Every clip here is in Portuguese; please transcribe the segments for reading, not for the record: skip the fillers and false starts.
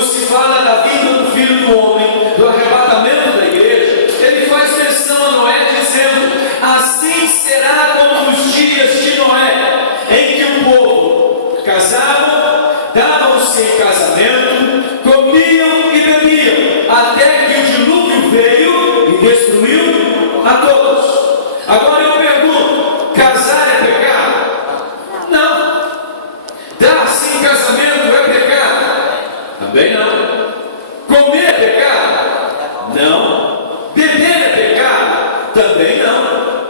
se fala da vinda do Filho do Homem, do arrebatamento da igreja, ele faz menção a Noé dizendo: assim será como nos dias de Noé, em que o povo casava, davam-se em casamento, comiam e bebiam, até que o dilúvio veio e destruiu a todos. Agora eu pergunto: casar é pecado? Não. Dar-se em casamento é pecado? Também não. Comer é pecado? Não. Beber é pecado? Também não.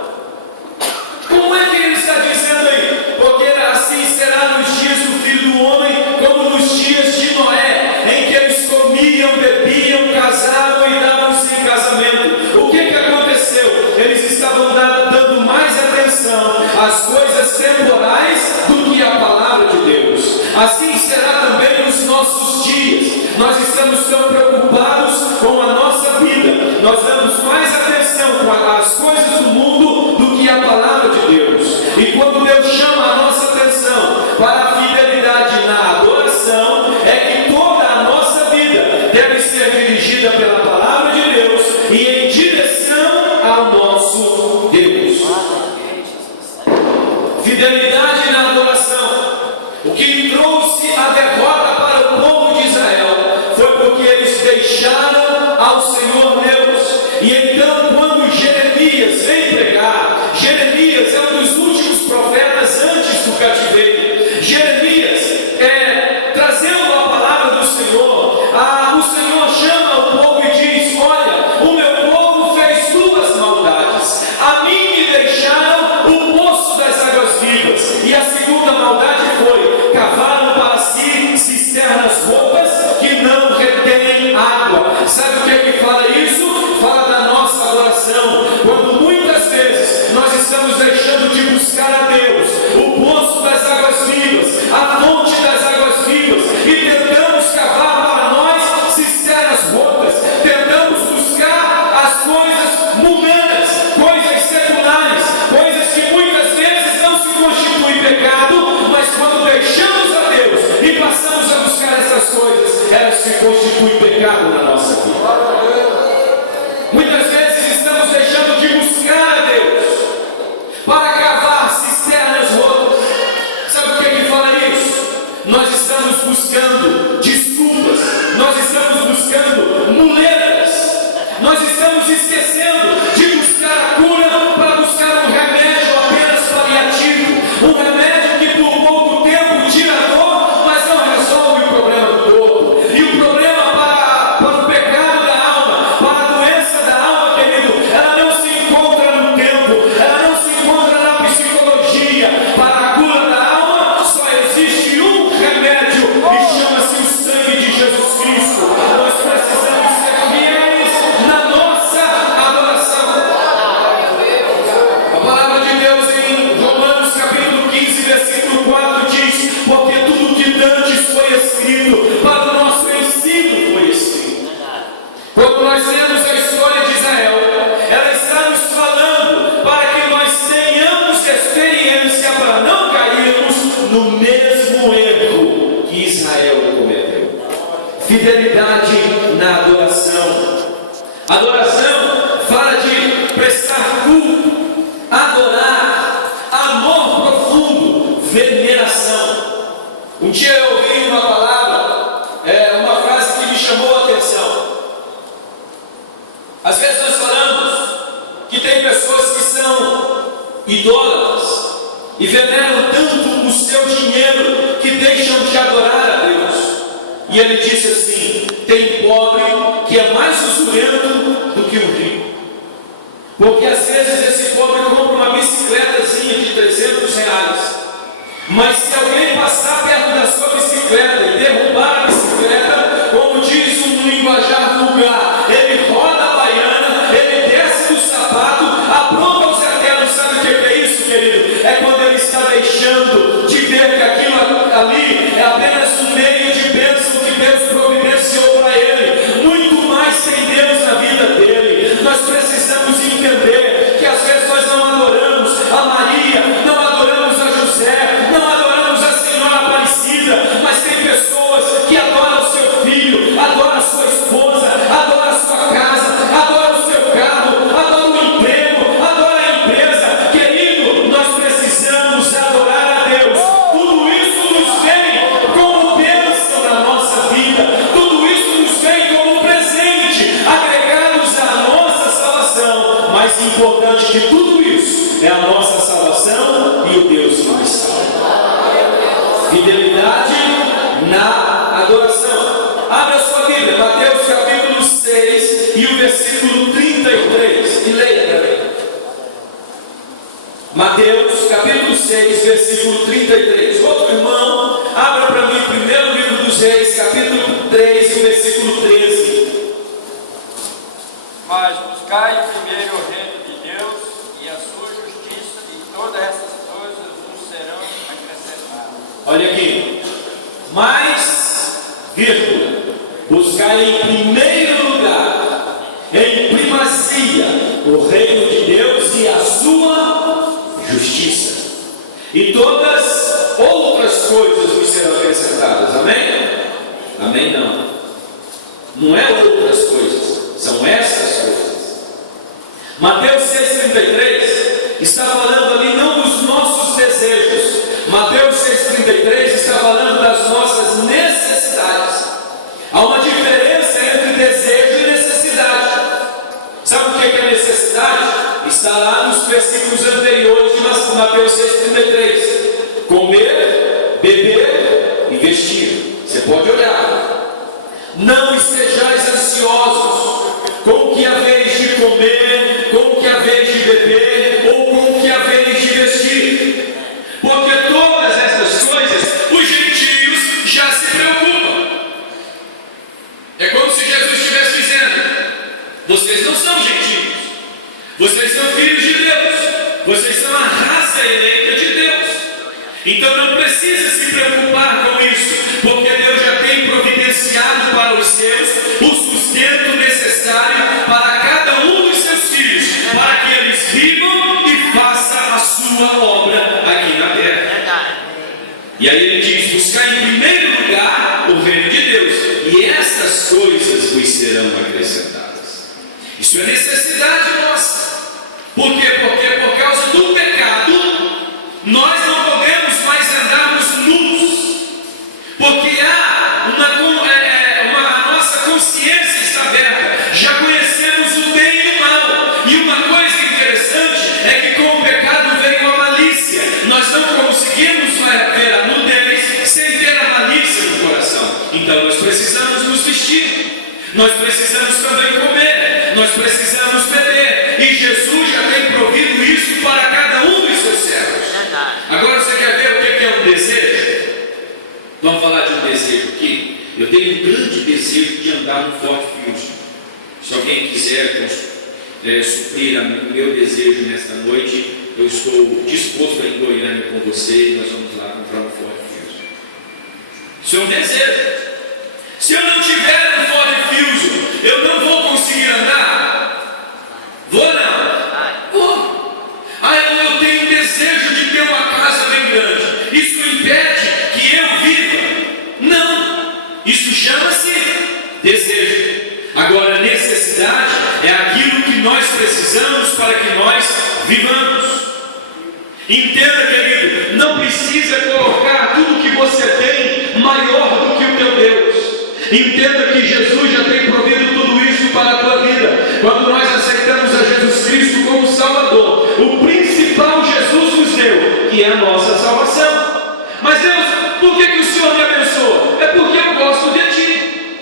Como é que ele está dizendo aí? Porque assim será nos dias do Filho do Homem, como nos dias de Noé, em que eles comiam, bebiam, casavam e davam-se em casamento. O que aconteceu? Eles estavam dando mais atenção às coisas temporais do que à palavra de Deus. Assim será também nos nossos dias. Nós estamos tão preocupados com a nossa vida, nós damos mais atenção às coisas do mundo do que à palavra de Deus. E quando Deus chama a nossa atenção para a fidelidade na adoração, é que toda a nossa vida deve ser dirigida pela palavra de Deus e em direção ao nosso Deus. Fidelidade na adoração. O que trouxe a derrota para o povo de Israel foi porque eles deixaram ao Senhor Deus. E então, quando Jeremias vem pregar, Jeremias é um dos últimos profetas antes do cativeiro. Jeremias trazendo a palavra do Senhor, o Senhor chama o povo e diz: olha, o meu povo fez duas maldades. A mim me deixaram o poço das águas vivas, e a segunda maldade foi: cavaram para si cisternas rotas que não retêm água. Sabe o que é que fala isso? Fala da nossa adoração. Quando muitas vezes nós estamos deixando de buscar a Deus, o poço das águas vivas, a fonte das águas vivas, e tentamos cavar para nós cisternas rotas, tentamos buscar as coisas mundanas, coisas seculares, coisas que muitas vezes não se constituem pecado, mas quando deixamos a Deus e passamos a buscar essas coisas, elas se constituem pecado na nossa vida. Muitas vezes estamos deixando de buscar a Deus para cavar cisternas rotas. Sabe o que é que fala isso? Nós estamos buscando desculpas, nós estamos buscando muletas, nós estamos esquecendo de buscar a cura para buscar um remédio apenas paliativo, um remédio que por pouco tempo tira a dor, mas não resolve o problema do corpo. E o problema para o pecado da alma, para a doença da alma, querido, ela não se encontra no tempo, ela não se encontra na psicologia. Para a cura da alma só existe um remédio e chama-se o sangue de Jesus Cristo. Nós precisamos ser fiéis na nossa adoração. A palavra de Deus em Romanos capítulo 15, versículo 4 diz: porque tudo que dantes foi escrito, para o nosso ensino foi escrito. Quando nós lemos a história de Israel, ela está nos falando para que nós tenhamos experiência para não cairmos no mesmo erro que Israel cometeu. Fidelidade na adoração. Adoração fala de prestar culto, adorar, amor profundo, veneração. Um dia eu ouvi uma palavra, uma frase que me chamou a atenção. Às vezes nós falamos que tem pessoas que são idólatras e veneram tanto o seu dinheiro que deixam de adorar a Deus. E ele disse assim: tem pobre que é mais usurento do que o rico. Porque às vezes esse pobre compra uma bicicletazinha de 300 reais. Mas se alguém passar perto da sua bicicleta e derrubar a bicicleta, como diz um linguajar vulgar, ele roda a baiana, ele desce do sapato, apronta os eternos. Sabe o que é isso, querido? É quando ele está deixando de ver que aquilo ali é apenas um meio de bênção que Deus providenciou para ele. Muito mais tem Deus na vida dele. Nós precisamos entender que às vezes 6 e o versículo 33. E leia também. Mateus, capítulo 6, versículo 33. Outro irmão, abra para mim o primeiro livro dos Reis, capítulo 3 e o versículo 13. Mas buscai primeiro o reino de Deus e a sua justiça, e todas essas coisas vos serão acrescentadas. Olha aqui. Mas, vírgula, buscai em primeiro lugar, em primazia, o reino de Deus e a sua justiça, e todas outras coisas vos serão acrescentadas. Amém? Amém não. Não é outras coisas, são essas coisas. Mateus 6,33 está falando ali não dos nossos desejos. Mateus 6,33 está falando das nossas necessidades. Há uma diferença entre desejo e necessidade. Sabe o que é necessidade? Está lá nos versículos anteriores de Mateus 6,33. Comer, beber e vestir. Você pode olhar. Não estejais ansiosos com o que haveis de comer, com o que haveis de beber, ou com o que haveis de vestir. Porque todas essas coisas, os gentios já se preocupam. É como se Jesus estivesse dizendo: vocês não são gentios, vocês são filhos de Deus, vocês são a raça eleita de Deus. Então não precisa se preocupar com isso, porque Deus já tem providenciado para os seus o sustento necessário para cada um dos seus filhos, para que eles vivam e façam a sua obra aqui na terra. E aí ele diz: buscar em primeiro lugar o reino de Deus, e essas coisas vos serão acrescentadas. Isso é necessidade nossa. Por quê? Porque por causa do pecado nós não podemos mais andarmos nus, porque há a nossa consciência está aberta, já conhecemos o bem e o mal. E uma coisa interessante é que com o pecado veio a malícia. Nós não conseguimos ver a nudez sem ter a malícia no coração. Então nós precisamos nos vestir, nós precisamos também comer, nós precisamos beber, e Jesus já tem provido isso para cada um dos seus servos. Agora você quer ver o que é um desejo? Vamos falar de um desejo aqui. Eu tenho um grande desejo de andar no Ford Fusion. Se alguém quiser suprir o meu desejo nesta noite, eu estou disposto a ir em Goiânia com você e nós vamos lá comprar um Ford Fusion. Isso é um desejo. Se eu não tiver um Ford Fusion, eu não vou conseguir andar? Vou não? Vou. Eu tenho desejo de ter uma casa bem grande. Isso impede que eu viva? Não. Isso chama-se desejo. Agora, necessidade é aquilo que nós precisamos para que nós vivamos. Entenda, querido, não precisa colocar tudo que você tem maior do que o teu Deus. Entenda que Jesus já tem provido tudo isso para a tua vida. Quando nós aceitamos a Jesus Cristo como Salvador, o principal Jesus nos deu, que é a nossa salvação. Mas Deus, por que o Senhor me abençoa? É porque eu gosto de Ti.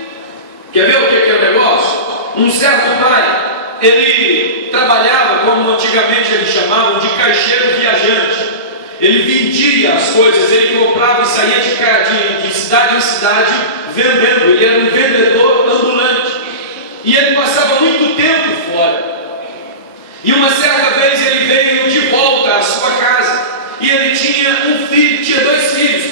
Quer ver o que é o negócio? Um certo pai, ele trabalhava, como antigamente eles chamavam, de caixeiro viajante. Ele vendia as coisas, ele comprava e saía de cidade em cidade vendendo. Ele era um vendedor ambulante. E ele passava muito tempo fora. E uma certa vez ele veio de volta à sua casa. E ele tinha dois filhos.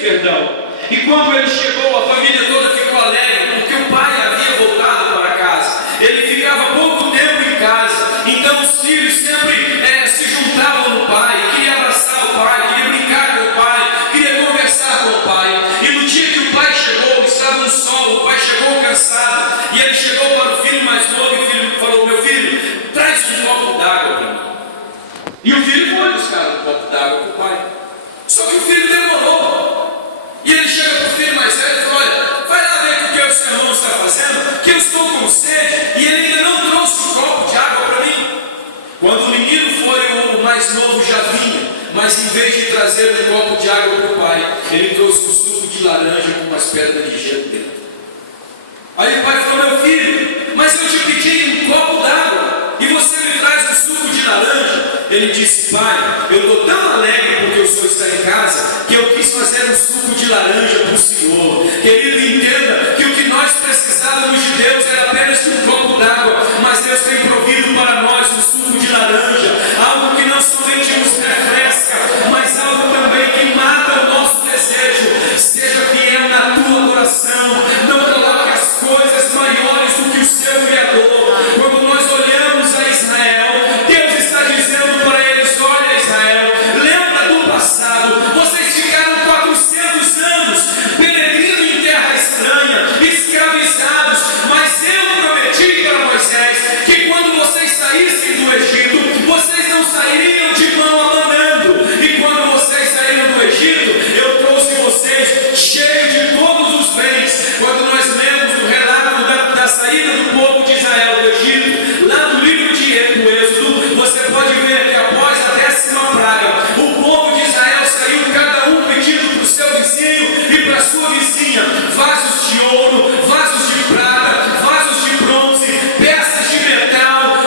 E quando ele chegou, a família toda ficou alegre, porque o pai havia voltado para casa. Ele ficava pouco tempo em casa. Então os filhos sempre se juntavam no pai, queriam abraçar o pai, queriam brincar com o pai, queriam conversar com o pai. E no dia que o pai chegou, estava no sol, o pai chegou cansado, e ele chegou para o filho mais novo, e o filho falou: meu filho, traz um copo d'água para mim. E o filho foi buscar um copo d'água para o pai. Só que o filho demorou. E ele chega para o filho mais velho e fala: olha, vai lá ver o que o seu irmão está fazendo, que eu estou com sede, e ele ainda não trouxe um copo de água para mim. Quando o menino foi, o mais novo já vinha, mas em vez de trazer um copo de água para o pai, ele trouxe um suco de laranja com umas pedras de gelo dentro. Aí o pai falou: meu filho, mas eu te pedi ele disse: Pai, eu estou tão alegre porque o Senhor está em casa, que eu quis fazer um suco de laranja para o Senhor. Querido, entenda que o que nós precisávamos de Deus era apenas um copo d'água, mas Deus tem provido para nós um suco de laranja, algo que não somente nos refresca, mas algo também que mata o nosso desejo. Seja fiel na tua adoração, não coloque as coisas maiores do que o seu Criador. Quando nós olhamos a Israel, Deus está dizendo para eles: olha, Israel, lembra do passado, vocês ficaram 400 anos peregrinos em terra estranha, escravizados, mas eu prometi para Moisés que quando vocês saíssem do Egito, vocês não sairiam de mão abanando. E quando vocês saíram do Egito, eu trouxe vocês cheios de todos os bens. Quando nós lemos o relato da saída do povo de Israel do Egito, lá no livro do Êxodo, você pode ver que após a 10ª praga, o povo de Israel saiu, cada um pedindo para o seu vizinho e para a sua vizinha vasos de ouro, vasos de prata, vasos de bronze, peças de metal,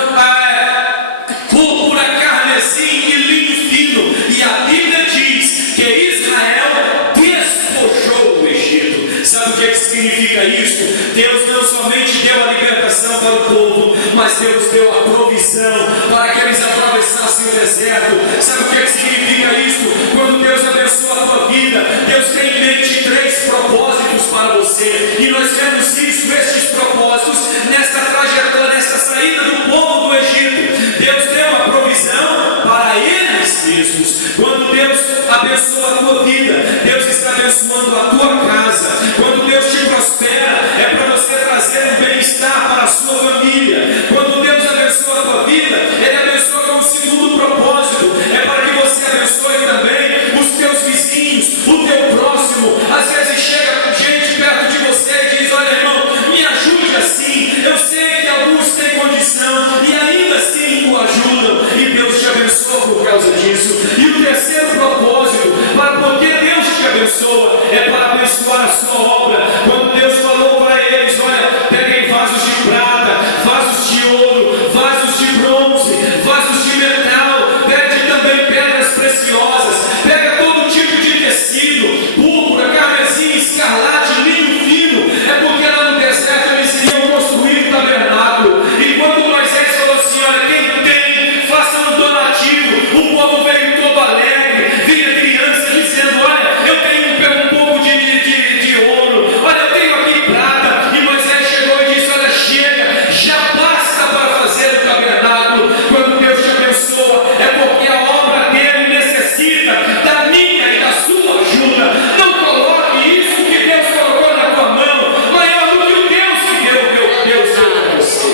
púrpura, carmesim e linho fino. E a Bíblia diz que Israel despojou o Egito. Sabe o que significa isso? Deus não somente deu a libertação para o povo, mas Deus deu a provisão para que eles atravessassem o deserto. Sabe o que significa isso? Quando Deus abençoa a tua vida, Deus tem em mente 3 propósitos para você. E nós vemos isso, estes propósitos, nesta trajetória, nesta saída do povo do Egito. Deus deu a provisão para eles mesmos. Quando Deus abençoa a tua vida, Deus está abençoando a tua casa. Quando Deus te prospera, é para você trazer um bem-estar para a sua família. Quando Deus abençoa a tua vida, Ele abençoa com o segundo propósito, é para que você abençoe também os teus vizinhos, o teu próximo. Às vezes chega gente perto de você e diz: olha, irmão, me ajude assim. Eu sei que alguns têm condição e ainda assim o ajudam, e Deus te abençoa por causa disso. E o terceiro propósito, para porque Deus te abençoa, é para abençoar a sua obra. Quando Deus falou para eles: olha, peguem vasos de prata, vasos de ouro, vasos de bronze, vasos de metal, pegue também pedras preciosas, pega todo tipo de tecido, púrpura, carmesim, escarlate, linho fino. É porque lá no deserto eles iriam construir um tabernáculo. E quando Moisés falou assim: olha, quem tem, faça um donativo, o povo veio todo alegre, vinha criança dizendo: olha, eu tenho um pouco de ouro, olha, eu tenho aqui prata. E Moisés chegou e disse: olha, chega, já basta para fazer o tabernáculo. Quando Deus te abençoa, é porque a obra dele necessita da minha e da sua ajuda. Não coloque isso que Deus colocou na tua mão maior do que o Deus que Deus deu para você.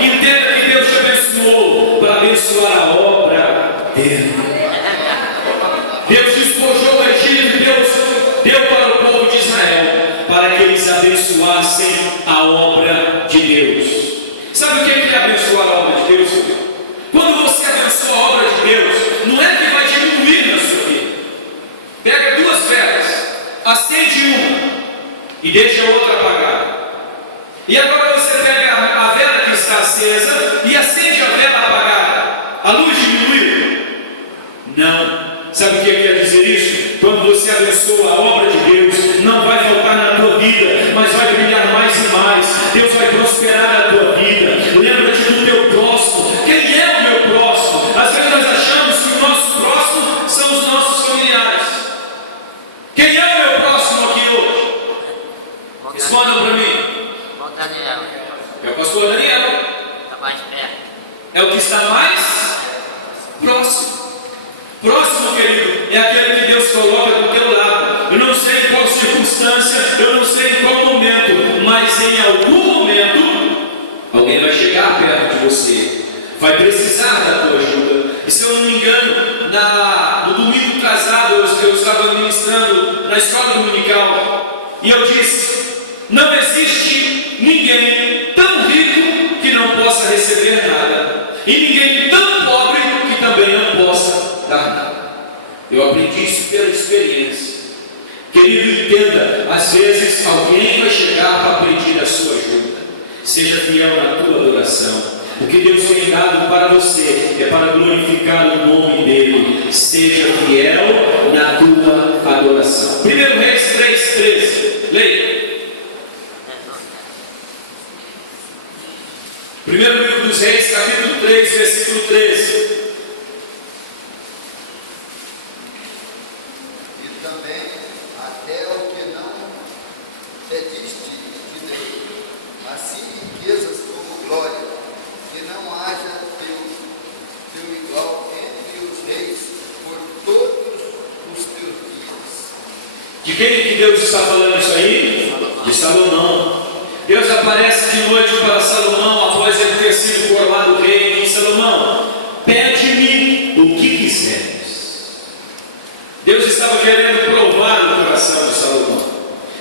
Entenda que Deus te abençoou para abençoar a obra dele. Deus despojou o Egito e Deus deu para o povo de Israel para que eles abençoassem a obra de Deus. Sabe o que é abençoar a obra de Deus? Quando você abençoa a obra de Deus, não é que vai diminuir na sua vida. Pega 2 velas, acende uma e deixa a outra apagada. E agora você pega a vela que está acesa e acende a vela apagada. A luz diminuiu? Não. Sabe o que quer dizer isso? Quando você abençoa a obra de Deus, não vai faltar na tua vida, mas vai brilhar mais e mais. Deus vai prosperar a tua vida. Lembra-te do teu próximo. Quem é o meu próximo? Às vezes nós achamos que o nosso próximo são os nossos familiares. Quem é o meu próximo aqui hoje? Respondam para mim. O Daniel. É o pastor Daniel. Está mais perto. É o que está mais próximo. Próximo, querido, é aquele que Deus coloca do teu lado. Eu não sei em qual circunstância, eu não sei em qual momento, mas em algum momento alguém vai chegar perto de você, vai precisar da tua ajuda. E se eu não me engano, no domingo passado eu estava ministrando na escola dominical e eu disse: não existe ninguém tão rico que não possa receber nada, e ninguém tão pobre que também não possa dar nada. Eu aprendi isso pela experiência. Querido, entenda, às vezes alguém vai chegar para pedir a sua ajuda. Seja fiel na tua adoração. O que Deus tem dado para você é para glorificar o nome dele. Seja fiel na tua adoração. 1 Reis 3:13. Leia. Primeiro livro dos Reis, capítulo 3, versículo 13. E também até o que não pediste de Deus, assim riquezas como glória, que não haja teu igual entre os reis por todos os teus dias. De quem que Deus está falando isso aí? De Salomão. Deus aparece de noite para Salomão, após ele ter sido coroado rei, e diz: Salomão, pede-me o que quiseres. Deus estava querendo provar o coração de Salomão.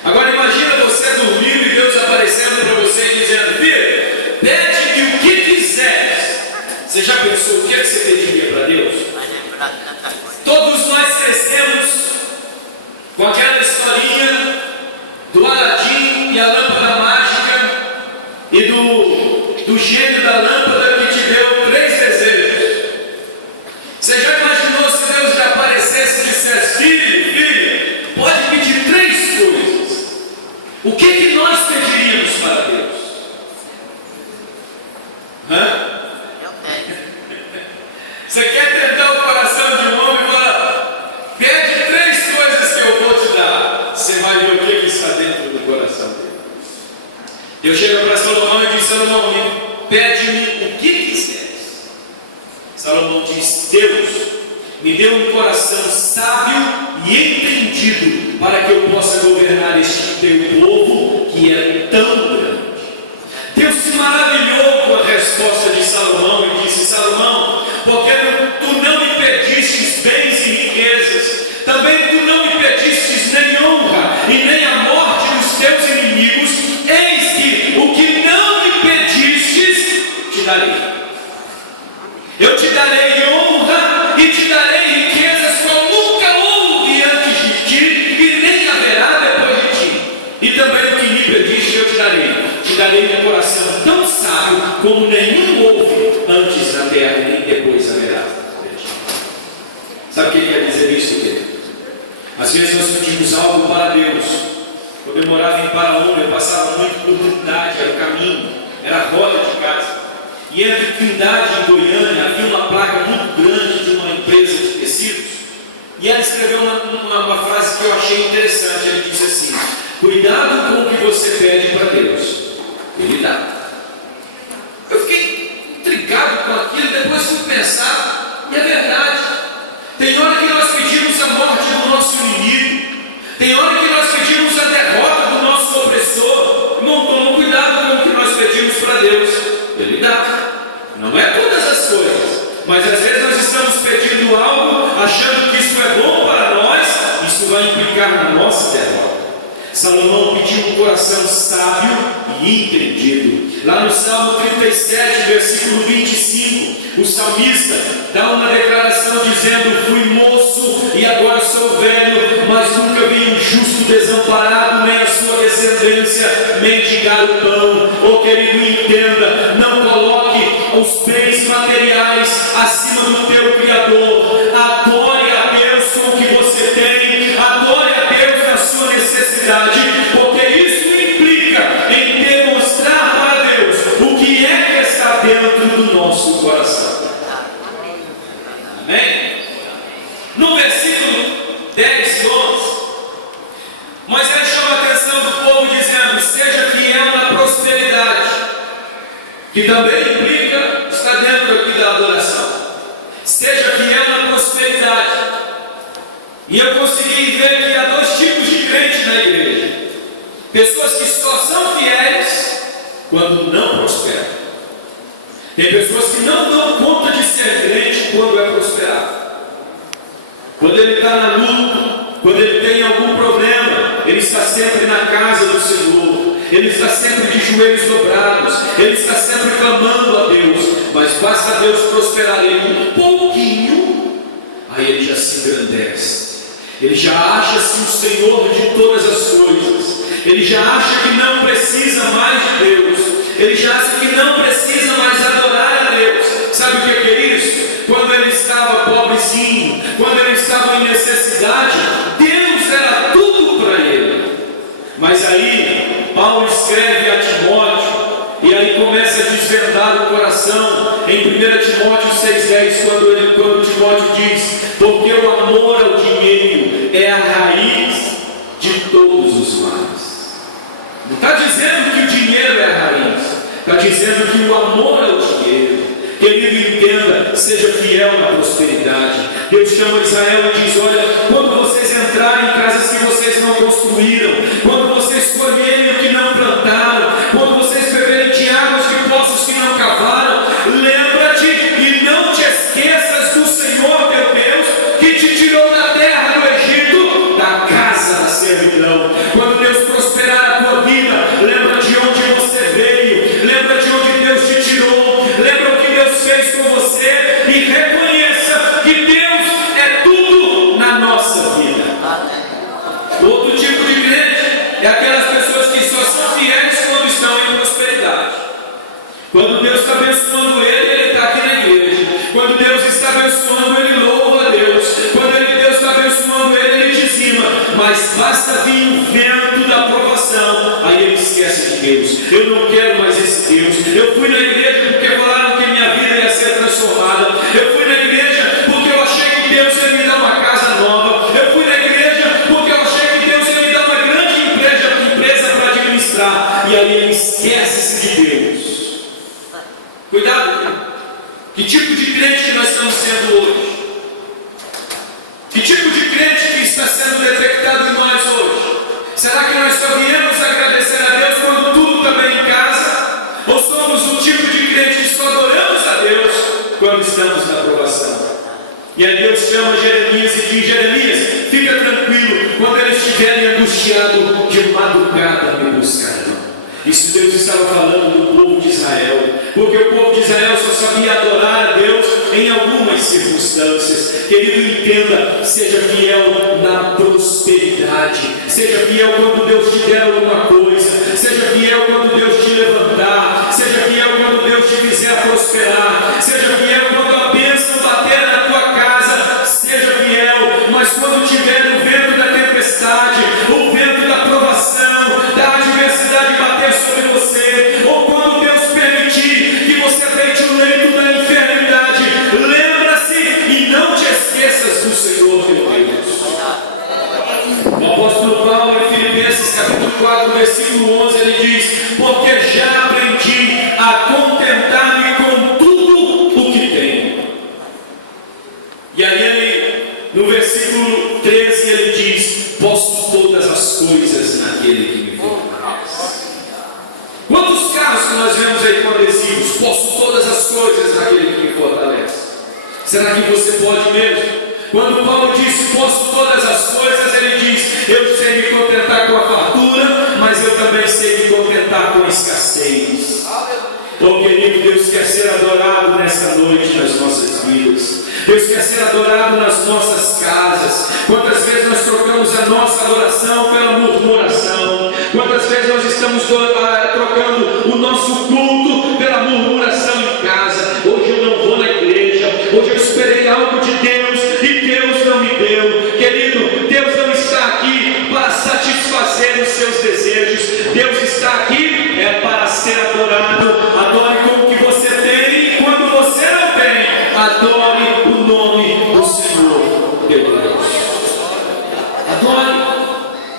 Agora imagina você dormindo e Deus aparecendo para você e dizendo: filho, pede-me o que quiseres. Você já pensou o que você pediria para Deus? Vai lembrar de tanta coisa. Todos nós crescemos com aquela historinha do Aladim e a lâmpada mágica e do gênio da lâmpada que te deu 3 desejos. Você já imaginou se Deus lhe aparecesse e dissesse: filho, pode pedir 3 coisas? O que nós pediríamos para Deus? Eu tenho. Você quer tentar o coração de um homem e falar: pede 3 coisas que eu vou te dar. Você vai ver o que está dentro do coração dele. Deus chega para Salomão e diz: Salomão, pede-me o que quiseres. Salomão diz: Deus, me dê um coração sábio e entendido para que eu possa governar este teu povo que é tão grande. Deus se maravilhou com a resposta de Salomão e disse: Salomão, porque tu não me pedistes bens e riquezas, também tu não me pedistes nem honra e nem a morte dos teus inimigos, eis que o que não me pedistes, te darei. Eu te darei honra e te darei riquezas como nunca houve antes de ti e nem haverá depois de ti. E também o que me pediste eu te darei. Te darei um coração tão sábio como nenhum houve antes na terra e nem depois haverá. Sabe o que quer dizer isso, querido? Às vezes nós pedimos algo para Deus. Quando eu morava em Paraúna, eu passava muito por Trindade, era o caminho, era a roda de casa. E entre Trindade e Goiânia havia uma placa muito grande de uma empresa de tecidos. E ela escreveu uma frase que eu achei interessante. Ele disse assim: cuidado com o que você pede para Deus, Ele dá. Eu fiquei intrigado com aquilo, depois fui pensar, e é verdade. Tem hora que nós pedimos a morte do nosso inimigo, tem hora que nós pedimos a derrota do nosso opressor. Irmão, toma cuidado com o que nós pedimos para Deus, Ele dá. Não é todas as coisas, mas às vezes nós estamos pedindo algo, achando que isso é bom para nós, isso vai implicar na nossa derrota. Salomão pediu um coração sábio e entendido. Lá no Salmo 37, versículo 25, o salmista dá uma declaração dizendo: fui moço e agora sou velho, mas nunca vi um justo desamparado, nem a sua descendência mendigar o pão. Oh querido, entenda, não coloque os bens materiais acima do teu Criador. Adore a Deus com o que você tem, adore a Deus na sua necessidade, porque isso implica em demonstrar para Deus o que é que está dentro do nosso coração. Amém? No versículo 10 e 11, Moisés chama a atenção do povo dizendo: seja fiel na prosperidade, que também implica, está dentro aqui da adoração. Seja fiel na prosperidade. E eu consegui ver que há 2 tipos de crentes na igreja: pessoas que só são fiéis quando não prosperam. Tem pessoas que não dão conta de ser crente quando é prosperado. Quando ele está na luta, quando ele tem algum problema, ele está sempre na casa do Senhor, ele está sempre de joelhos dobrados, ele está sempre clamando a Deus. Mas basta Deus prosperar ele um pouquinho, aí ele já se engrandece. Ele já acha-se o Senhor de todas as coisas. Ele já acha que não precisa mais de Deus. Ele já acha que não precisa mais adorar quando ele estava em necessidade, Deus era tudo para ele. Mas aí, Paulo escreve a Timóteo, e aí começa a desvendar o coração, em 1 Timóteo 6,10, quando Timóteo diz: porque o amor ao dinheiro é a raiz de todos os males. Não está dizendo que o dinheiro é a raiz, está dizendo que o amor ao dinheiro. Querido, entenda, seja fiel na prosperidade. Deus chama Israel e diz: olha, quando vocês entrarem em casas que vocês não construíram, quando vocês colherem o que não plantaram, quando vocês beberem de águas de poços que não cavaram, lembra-te e não te esqueças do Senhor teu Deus, que te tirou da terra do Egito, da casa da servidão. Quando Deus prosperar a tua vida, lembra de onde você veio, lembra de onde Deus te tirou, lembra o que Deus fez com você, e reconheça que Deus é tudo na nossa vida. Outro tipo de crente é aquelas pessoas que só são fiéis quando estão em prosperidade. Quando Deus está abençoando ele está aqui na igreja. Quando Deus está abençoando, ele louva a Deus. Quando Deus está abençoando ele dizima. Mas basta vir o vento da aprovação, aí ele esquece de Deus. Eu não quero mais esse Deus. Eu fui na igreja porque falaram que minha vida ia ser transformada. Eu fui na igreja porque eu achei que Deus ia me dar uma casa nova. Eu fui na igreja porque eu achei que Deus ia me dar uma grande empresa para administrar. E aí ele esquece-se de Deus. Cuidado, querido. Que tipo de crente que nós estamos sendo hoje? Que tipo de crente que está sendo detectado em nós hoje? Será que nós só viemos agradecer a Deus quando tudo está bem em casa? Ou somos o tipo de crente que só adoramos a Deus quando estamos na aprovação? E aí Deus chama Jeremias e diz: Jeremias, fica tranquilo, quando eles estiverem angustiados, de madrugada me buscarão. Isso Deus estava falando do povo de Israel, porque o povo de Israel só sabia adorar a Deus em algumas circunstâncias. Querido, entenda, seja fiel na prosperidade, seja fiel quando Deus te der alguma coisa, seja fiel quando Deus te levantar, seja fiel quando Deus te fizer prosperar, seja fiel quando a bênção bater na tua casa, seja fiel. Mas quando tiver o vento da tempestade, o vento da provação, da adversidade bater sobre você, ou quando Deus permitir que você deite o leito da enfermidade, lembra-se e não te esqueças do Senhor teu Deus. O apóstolo Paulo em Filipenses capítulo 4 versículo 11 ele diz: porque já aprendi a contentar-me com tudo o que tenho. E aí ele, no versículo 13 ele diz: posso todas as coisas naquele que me fortalece. Quantos carros que nós vemos aí com adesivos? Posso todas as coisas naquele que me fortalece. Será que você pode mesmo? Quando Paulo disse posso todas as coisas, ele diz: eu sei me contentar com a fartura, mas eu também sei me contentar com a escassez. Oh querido, Deus quer ser adorado nesta noite nas nossas vidas. Deus quer ser adorado nas nossas casas. Quantas vezes nós trocamos a nossa adoração pela murmuração? Quantas vezes nós estamos trocando o nosso culto pela murmuração em casa? Hoje eu não vou na igreja, hoje eu esperei algo de Deus e Deus não me deu. Querido, Deus não está aqui para satisfazer os seus desejos. Deus está aqui para ser adorado. Adore com o que você tem, e quando você não tem, adore o nome do Senhor teu Deus.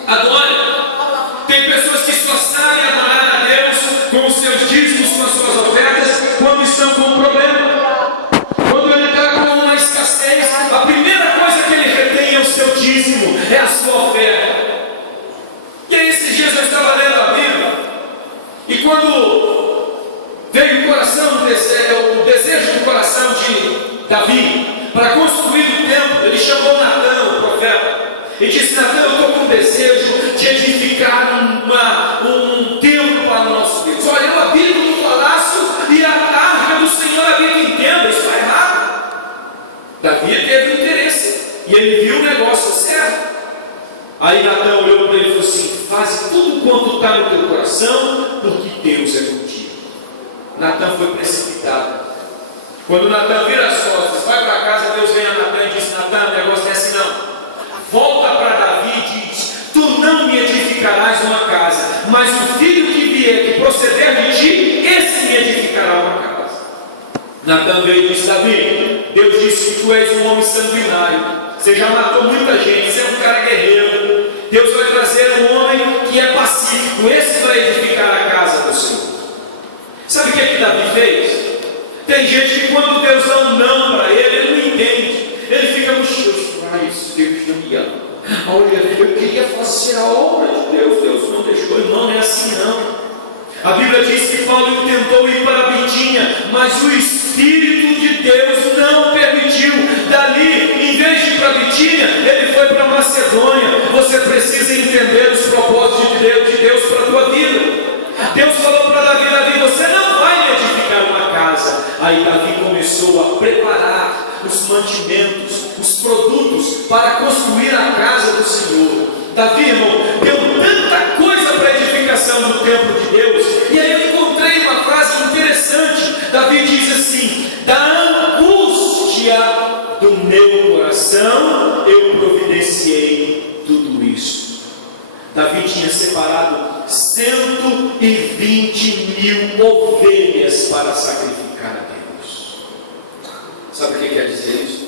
Adore. Tem pessoas que só sabem adorar a Deus com os seus dízimos, com as suas ofertas, quando estão com um problema. Quando ele está com uma escassez, a primeira coisa que ele retém é o seu dízimo, é a sua oferta. E aí esses dias eu estava lendo a Bíblia, e quando veio o coração, o desejo do coração de Davi para construir o templo, ele chamou Natã, o profeta, e disse: Natã, eu estou com o desejo de edificar um templo para o nosso Deus. Olha, eu habito no palácio e a arca do Senhor habita em tenda. Isso está errado. Davi teve interesse e ele viu o negócio certo. Aí Natã olhou para ele e falou assim: faz tudo quanto está no teu coração, porque Deus é contigo. Natã foi precipitado. Quando Natan vira as costas, vai para casa, Deus vem a Natan e diz: Natan, o negócio não é assim não. Volta para Davi e diz: tu não me edificarás uma casa, mas o filho que vier, que proceder de ti, esse me edificará uma casa. Natan veio e disse: Davi, Deus disse que tu és um homem sanguinário, você já matou muita gente, você é um cara guerreiro. Deus vai trazer um homem que é pacífico, esse vai edificar a casa do Senhor. Sabe o que Davi fez? Tem gente que quando Deus dá um não para ele, ele não entende. Ele fica no chão: Deus não me ama. Olha, eu queria fazer a obra de Deus, Deus não deixou. Não é assim não. A Bíblia diz que Paulo tentou ir para Bitínia, mas o Espírito de Deus não permitiu. Dali, em vez de ir para Bitínia, ele foi para Macedônia. Você precisa entender os propósitos de Deus para a tua vida. Deus falou para Davi: Davi, você não vai me edificar uma casa. Aí Davi começou a preparar os mantimentos, os produtos para construir a casa do Senhor. Davi, irmão, deu tanta coisa para a edificação do templo de Deus. E aí eu encontrei uma frase interessante. Davi diz assim: da angústia do meu coração eu providenciei tudo isso. Davi tinha separado 120.000 ovelhas para sacrificar a Deus. Sabe o que quer dizer isso?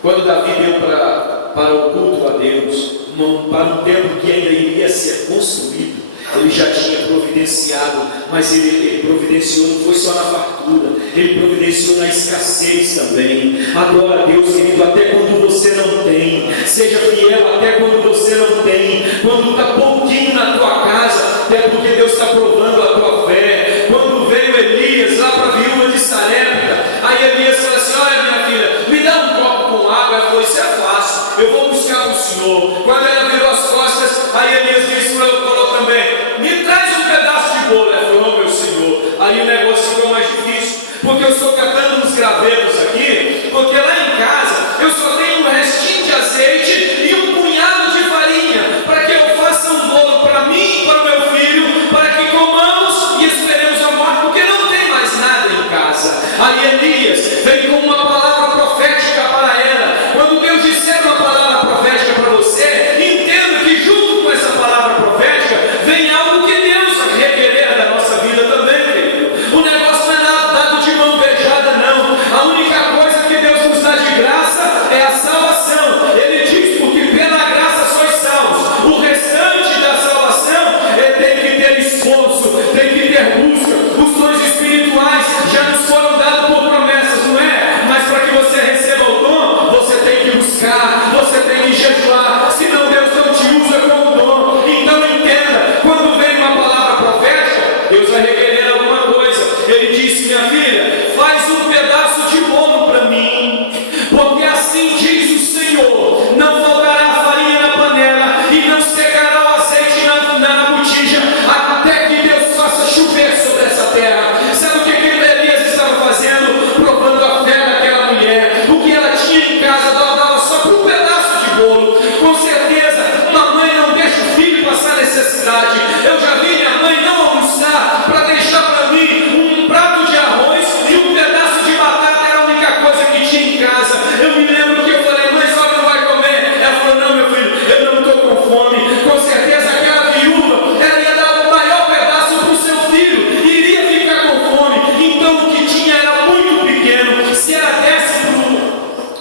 Quando Davi deu para o culto a Deus, para um templo que ainda iria ser construído, ele já tinha providenciado, mas ele providenciou, não foi só na fartura, ele providenciou na escassez também. Agora, Deus querido, até quando você não tem, seja fiel até quando você não tem. Quando está pouquinho na tua casa, é porque Deus está provando a tua fé. Quando veio Elias lá para a viúva de Sarepta, aí Elias falou assim: olha, minha filha, me dá um copo com água. Ela falou: isso é fácil, eu vou buscar para o Senhor. Quando ela virou as costas, aí Elias disse, falou também: me traz um pedaço de bolo. Ela falou: oh, meu Senhor. Aí o negócio ficou mais difícil, porque eu estou catando uns gravetos aqui, porque lá em casa eu só tenho um restinho de azeite e um punhado de farinha, para que eu faça um bolo para mim e para o meu filho, para que comamos e esperemos a morte, porque não tem mais nada em casa. Aí Elias veio com uma palavra profética para ela. Quando Deus disser uma palavra profética para você, entenda que junto com essa palavra profética vem algo que Deus requerer da nossa vida também, querido. O negócio não é nada dado de mão beijada, não. A única coisa que Deus nos dá de graça é a salvação. Ele diz: porque pela graça sois salvos. O restante da salvação tem que ter esforço, tem que ter busca. Os dons espirituais já nos foram dados por promessas, não é? Mas para que você receba o dom, você tem que buscar, você tem que jejuar, senão Deus não te usa com o dom. Então entenda, quando vem uma palavra profética, Deus vai requerer alguma coisa. Ele disse: minha filha, faz um pedaço de bolo para mim, porque assim diz o Senhor: não faltará farinha na panela e não secará o azeite na botija, até que Deus faça chover sobre essa terra. Sabe o que Elias estava fazendo? Provando a fé daquela mulher. O que ela tinha em casa, ela dava só por um pedaço de bolo. Com certeza, uma mãe não deixa o filho passar necessidade. Eu já vi minha mãe não almoçar para deixar para mim um prato de arroz e um pedaço de batata. Era a única coisa que tinha em casa. Eu me lembro que eu falei: mãe, só não vai comer? Ela falou: não, meu filho, eu não estou com fome. Com certeza aquela viúva, ela ia dar o maior pedaço para o seu filho, iria ficar com fome. Então o que tinha era muito pequeno. Se ela desse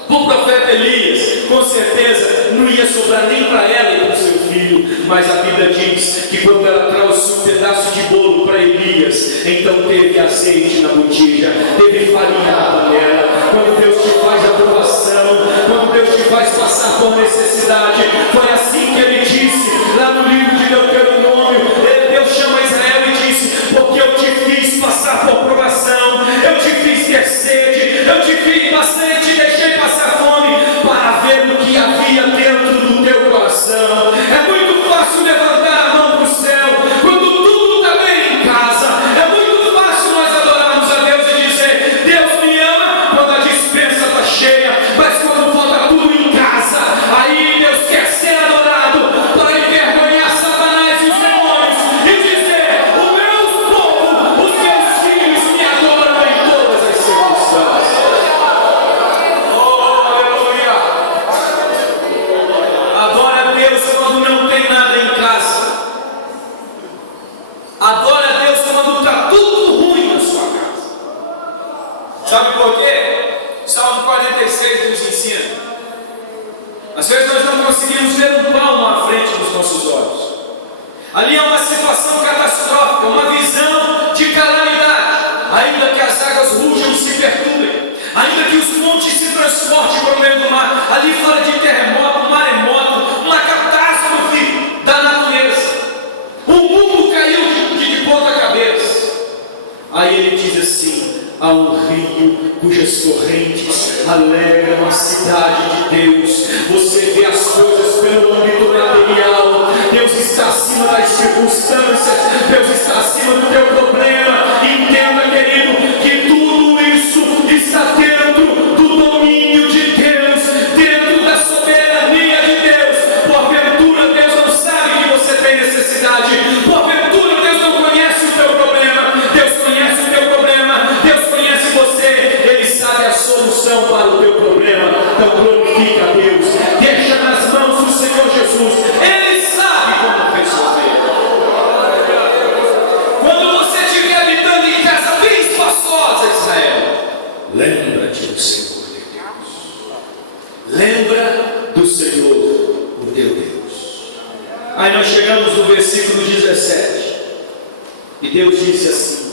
para o profeta Elias, com certeza não ia sobrar nem para ela e para o seu filho. Mas a Bíblia diz que quando ela trouxe um pedaço de bolo para Elias, então teve azeite na botija, teve farinha na panela. Quando Deus te faz aprovação, quando Deus te faz passar por necessidade, foi assim que ele disse lá no livro de Deuteronômio. Deus chama Israel e disse: porque eu te fiz passar por provação, eu te fiz ter sede, eu te fiz passar, te deixei passar fome, para ver o que havia dentro do teu coração. É muito fácil levantar a mão para o céu quando tudo está bem em casa. É muito fácil nós adorarmos a Deus e dizer: Deus me ama, quando a dispensa está cheia. Mas quando falta tudo em casa, aí Deus quer ser adorado para envergonhar Satanás. Sabe por quê? Salmo 46 nos ensina. Às vezes nós não conseguimos ver um palmo à frente dos nossos olhos. Ali é uma situação catastrófica, uma visão de calamidade. Ainda que as águas rujam e se perturbem, ainda que os montes se transportem para o meio do mar, ali fala de terremoto, maremoto, uma catástrofe da natureza. O mundo caiu de ponta cabeça. Aí ele diz assim: há um rio cujas correntes alegram a cidade de Deus. Você vê as coisas pelo âmbito material. Deus está acima das circunstâncias. Deus está acima do teu problema. Entenda, querido, que tudo isso está dentro do domínio de Deus, dentro da soberania de Deus. Porventura Deus não sabe que você tem necessidade. Porventura Deus não conhece o teu problema. Deus conhece o teu problema. Deus conhece você. Ele sabe a solução para o teu problema. Então glorifica a Deus. Deixa nas mãos do Senhor Jesus. Ele sabe como resolver. Quando você estiver habitando em casa bem espaçosa, Israel, lembra-te do Senhor teu Deus. Lembra do Senhor, o teu Deus. Aí nós chegamos no versículo 17. E Deus disse assim: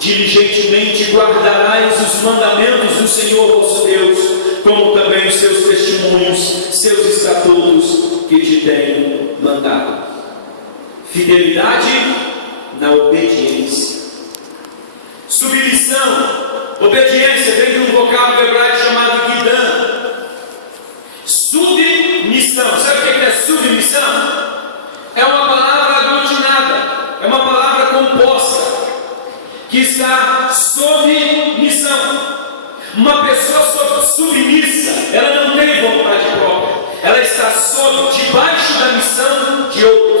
diligentemente guardarás os mandamentos do Senhor vosso Deus, como também os seus testemunhos, seus estatutos que te tenho mandado. Fidelidade na obediência. Submissão. Obediência vem de um vocábulo hebraico chamado guidã. Submissão. Sabe o que é submissão? É uma palavra aglutinada, é uma palavra composta, que está sob missão. Uma pessoa submissa, ela não tem vontade própria, ela está debaixo da missão de outro.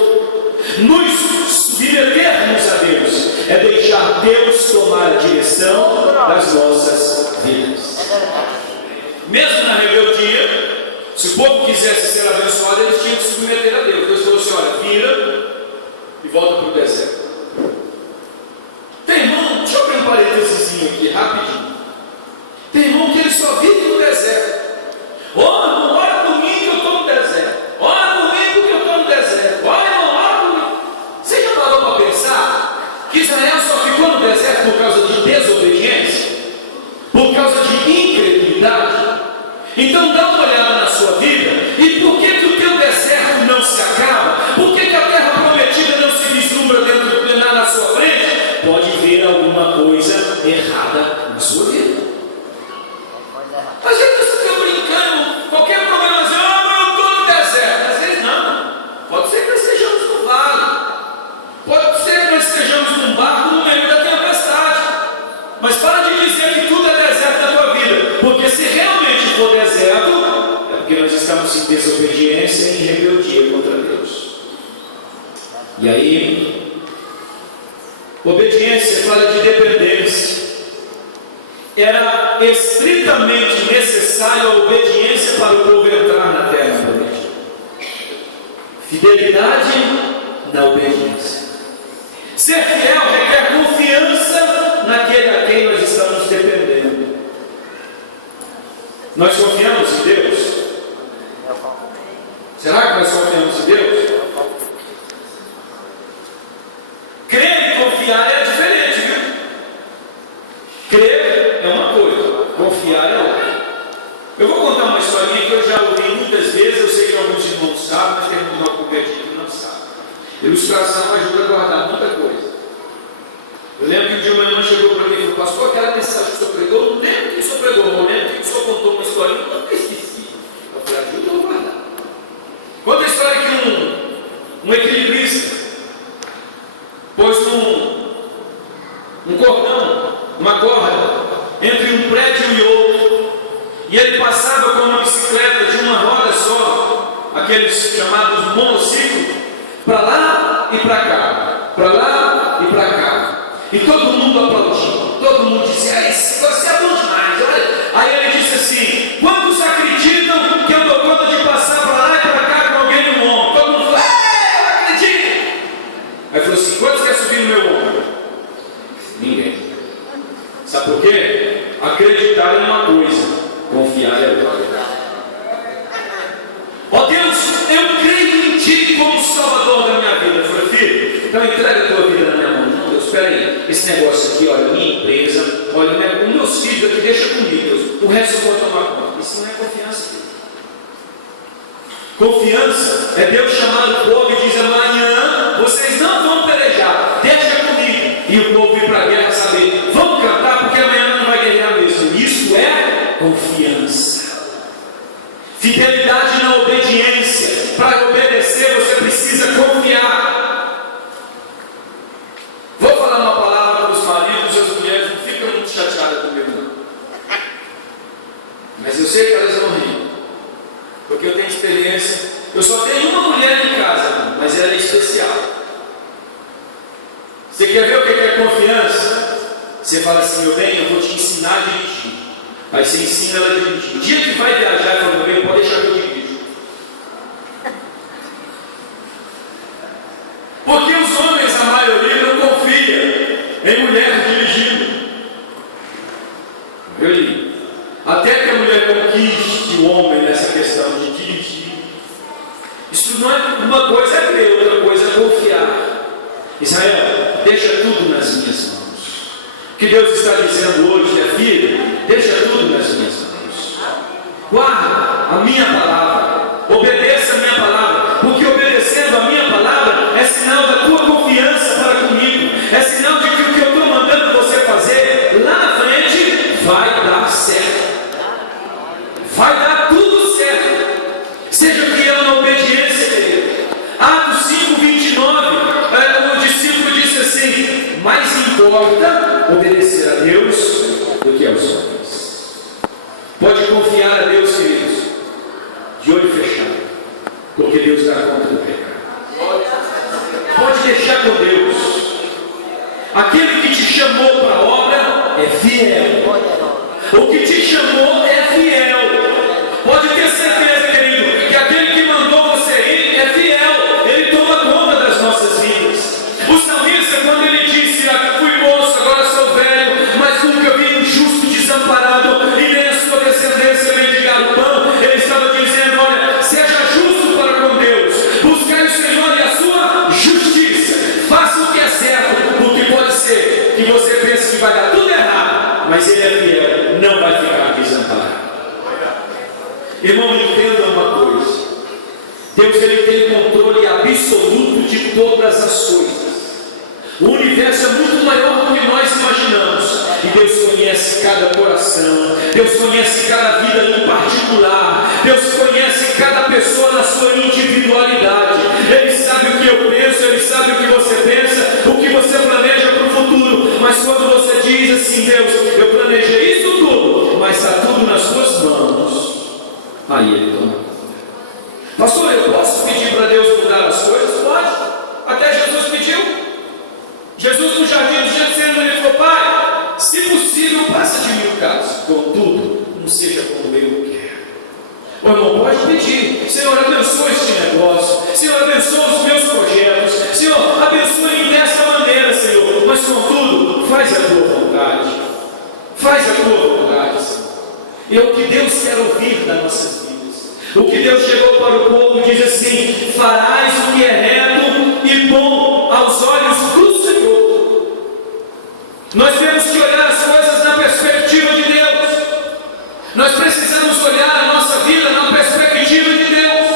Nos submetermos a Deus é deixar Deus tomar a direção das nossas vidas. Mesmo na rebeldia, se o povo quisesse ser abençoado, eles tinham que se submeter a Deus. Deus falou assim: olha, vira e volta para o deserto. Tem irmão, deixa eu abrir um parênteses aqui, rapidinho. Tem irmão que ele só vive no deserto. Ora por mim que eu estou no deserto. Ora por mim porque eu estou no deserto. Ora por mim. Você já parou para pensar que Israel só ficou no deserto por causa de desobediência? Por causa de incredulidade? Então dá uma olhada na sua vida. E por que o teu deserto não se acaba? Por que a terra prometida não se vislumbra na sua frente? Pode ver alguma coisa errada na sua vida. Às vezes você está brincando, qualquer problema assim: eu estou no deserto. Às vezes não. Pode ser que nós estejamos no vale. Pode ser que nós estejamos num barco no meio da tempestade. Mas para de dizer que tudo é deserto na tua vida. Porque se realmente for deserto, é porque nós estamos em desobediência e em rebeldia contra Deus. E aí, obediência fala de dependência. Era estritamente necessária a obediência para o povo entrar na terra prometida. Fidelidade na obediência. Ser fiel requer confiança naquele a quem nós estamos dependendo. Nós confiamos em Deus? Será que nós confiamos em Deus? Crer e confiar é diferente, viu? Crer é uma coisa, confiar é outra. Eu vou contar uma historinha que eu já ouvi muitas vezes. Eu sei que alguns irmãos sabem, mas tem muito mal convertido que não sabe. Ilustração ajuda a guardar muita coisa. Eu lembro que um dia uma irmã chegou para mim e falou: pastor, aquela mensagem que o senhor pregou, não lembro que o senhor pregou, mas eu lembro que o senhor contou uma historinha que eu nunca esqueci. Eu falei: ajuda a guardar. Conta a história que um equilibrista pôs um cordão, uma corda, entre um prédio e outro, e ele passava com uma bicicleta de uma roda só, aqueles chamados monociclos, para lá e para cá, para lá e para cá, e todo mundo aplaudia, todo mundo dizia: esse negócio é bom demais, olha. Aí ele disse assim: quantos acreditam que eu dou conta de passar para lá e para cá com alguém no ombro? Todo mundo falou: eu acredito. Aí falou assim: quantos querem subir no meu ombro? Ninguém. Sabe por quê? A é uma coisa, confiar é outra. Ó Deus, eu creio em Ti como Salvador da minha vida. Eu falei, filho, então entrega a tua vida na minha mão. Não, Deus, espera aí, esse negócio aqui, olha, minha empresa, olha, os meus filhos aqui, deixa comigo, Deus. O resto eu vou tomar conta. Isso não é confiança, Deus. Confiança é Deus chamar o povo e diz: amanhã vocês não vão pelejar, deixa comigo. E o povo ir para a guerra saber, vamos cantar porque amanhã não vai guerrear mesmo. Isso é confiança. Fidelidade na obediência. Para obedecer você precisa confiar. Vou falar uma palavra para os maridos e as mulheres, não ficam muito chateadas comigo não. Mas eu sei que elas vão rir, porque eu tenho experiência. Eu só tenho uma mulher em casa, mas ela é especial. Você quer ver o que é confiança? Você fala assim: meu bem, eu vou te ensinar a dirigir. Aí você ensina ela a dirigir. O dia que vai viajar, fala: meu bem, pode deixar que eu dirijo. Porque os homens, a maioria, não confia em mulher dirigindo. Até que a mulher conquiste o homem nessa questão de dirigir. Isso não é uma coisa, é crer, outra coisa é confiar. Israel, deixa tudo nas minhas mãos. O que Deus está dizendo hoje é: filho, deixa tudo nas minhas mãos. Guarda a minha palavra, obedeça a minha palavra, porque obedecendo a minha palavra é sinal da tua confiança para comigo, é sinal de que o que eu estou mandando você fazer lá na frente vai dar certo. Vai dar tudo certo. Seja fiel na obediência, querido. Atos 5:29, o discípulo disse assim: mais importa obedecer a Deus do que aos homens. Pode confiar a Deus, queridos, de olho fechado, porque Deus dá conta do pecado. Pode deixar com Deus. Aquele que te chamou para a obra é fiel. O que te chamou é fiel. Pode ter certeza, querido, que aquele que mandou você ir é fiel. Ele toma conta das nossas vidas. O salmista, quando ele disse: fui moço, agora sou velho, mas nunca vi um justo desamparado e nem a sua descendência mendigar o pão, ele estava dizendo: olha, seja justo para com Deus, buscai o Senhor e a sua justiça, faça o que é certo, porque pode ser que você pense que vai dar tudo errado, mas ele é fiel, não vai ficar desamparado. Irmão, entenda uma coisa: Deus, ele tem controle absoluto de todas as coisas. O universo é muito maior do que nós imaginamos, e Deus conhece cada coração, Deus conhece cada vida em particular, Deus conhece cada pessoa na sua individualidade. Ele sabe o que eu penso, ele sabe o que você pensa, o que você planeja para o futuro. Mas quando você diz assim: Deus, eu planejei isso tudo, mas está tudo nas suas mãos, aí ele toma conta. Pastor, eu posso pedir para Deus mudar as coisas? Pode. Até Jesus pediu. Jesus, no jardim do Getsemane, ele falou: Pai, se possível, passa de mim o cálice, contudo, não seja como eu quero. O irmão pode pedir: Senhor, abençoa este negócio, Senhor, abençoa os meus projetos, Senhor, abençoe-me dessa maneira, Senhor, mas contudo, faz a tua vontade, faz a tua vontade, Senhor. E é o que Deus quer ouvir das nossas vidas. O que Deus chegou para o povo diz assim: farás o que é reto e bom aos olhos do Senhor. Nós temos que olhar as coisas na perspectiva de Deus. Nós precisamos olhar a nossa vida na perspectiva de Deus.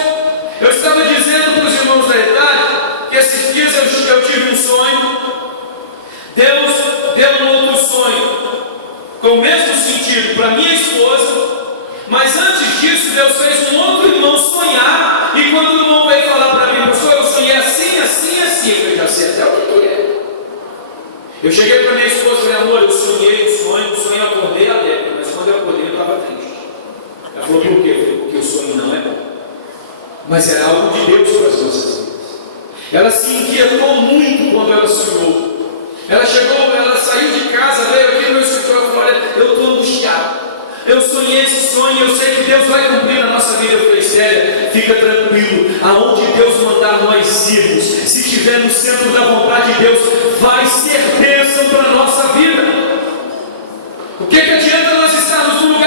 Eu estava dizendo para os irmãos da idade que esses dias eu tive um sonho. Deus deu um outro sonho com o mesmo sentido para minha esposa. Mas antes disso, Deus fez um outro irmão sonhar. E quando o irmão veio falar para mim: pastor, eu sonhei assim, assim, assim, eu falei: já sei até o que é. Eu cheguei para minha esposa e falei: amor, eu sonhei um sonho, eu acordei alegre, mas quando eu acordei eu estava triste. Ela falou: por quê? Eu falei: porque o sonho não é bom. Mas era algo de Deus para as nossas vidas. Ela se inquietou muito quando ela sonhou. Ela chegou, ela saiu de casa, veio aqui no meu escritório e falou: olha, eu estou angustiado. Eu sonhei esse sonho, eu sei que Deus vai cumprir na nossa vida. Eu falei: sério, fica tranquilo, aonde Deus mandar nós irmos, se estiver no centro da vontade de Deus, vai ser bênção para a nossa vida. O que adianta nós estarmos no lugar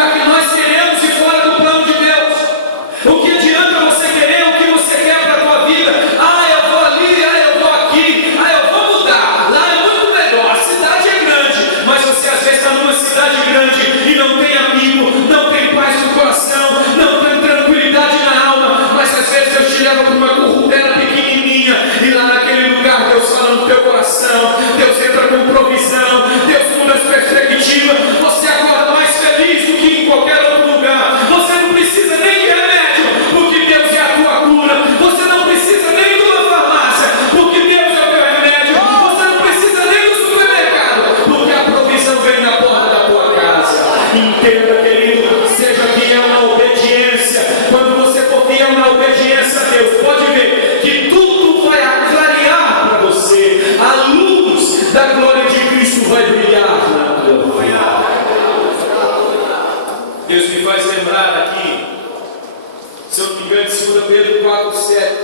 restauração, Deus entra com provisão, Deus muda as perspectivas. Você acorda mais feliz do que em qualquer outro lugar. Você não precisa nem de remédio, porque Deus é a tua cura. Você não precisa nem de uma farmácia, porque Deus é o teu remédio. Você não precisa nem do supermercado, porque a provisão vem na porta da tua casa. Entenda, querido, seja fiel na obediência. Quando você for fiel na obediência a Deus, pode ver que tudo vai clarear para você. A luz da glória de Cristo vai brilhar na tua vida. Deus me faz lembrar aqui, se eu não me engano, 2 Pedro 4:7.